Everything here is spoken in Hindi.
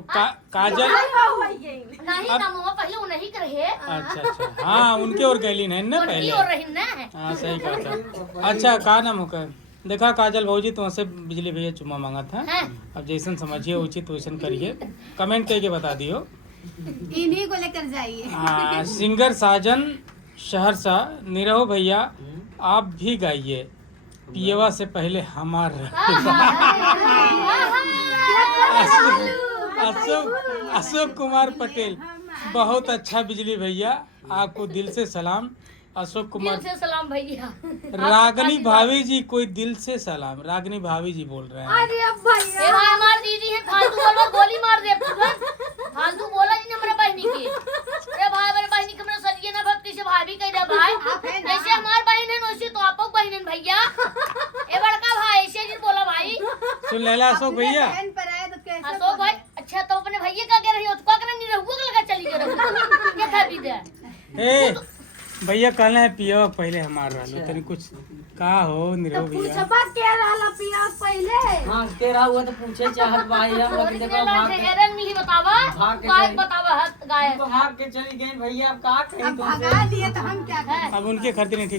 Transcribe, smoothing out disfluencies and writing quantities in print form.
तो काजल नहीं ना मुआ पहले उन्हीं के रहे। अच्छा हाँ उनके और गैलीन है ना पहले। और रही ना। हाँ सही कहा था। अच्छा का नाम होकर देखा काजल भौजी तुमसे बिजली भैया चुम्मा मांगा था। अब जैसन समझिए उचित वैसन करिए, कमेंट करके बता दियो। इन्हीं को लेकर जाइए। हाँ सिंगर साजन सहरसा निरहो भैया आप भी गाइए, पियवा से पहले हमार अशोक कुमार पटेल बहुत अच्छा बिजली भैया, आपको दिल से सलाम। अशोक कुमार दिल से सलाम भैया। रागनी भाभी जी कोई दिल से सलाम, रागनी भाभी जी बोल रहे हैं। अरे अब भैया ए भाई हमार दीदी है, फालतू बोलो गोली मार दे फालतू बोला नहीं हमरा बहनी के। अरे भाई मेरे बहनी के हमरा सलिए ना भक्ति से भाभी कह दे भाई, जैसे हमार बहन है वैसे तो आपको बहन है भैया। ए बड़का भाई ऐसे जी बोला भाई। सुन लेला अशोक भैया। बहन पर आए तो कैसे अशोक भाई अच्छा तो अपने भैया का कह रही हो, तो का करनी रहूगा लगा चली जा क्या था भी दे। ए भैया कहना है पिया पहले हमार रहा तनी कुछ का हो निरो भैया। पूछबा के रहला पिया पहले। हाँ के रहा हुआ तो पूछे चाहत भाई हम और लोग देखो इसमें भाग लाल के एरन मिली बतावा भाग के गाय चली। बतावा हाथ गाय भाग के चली गई भैया, अब का कहीं अब तुमसे। भगा दिए तो हम क्या करें। अब उनके खर्चे नहीं ठीक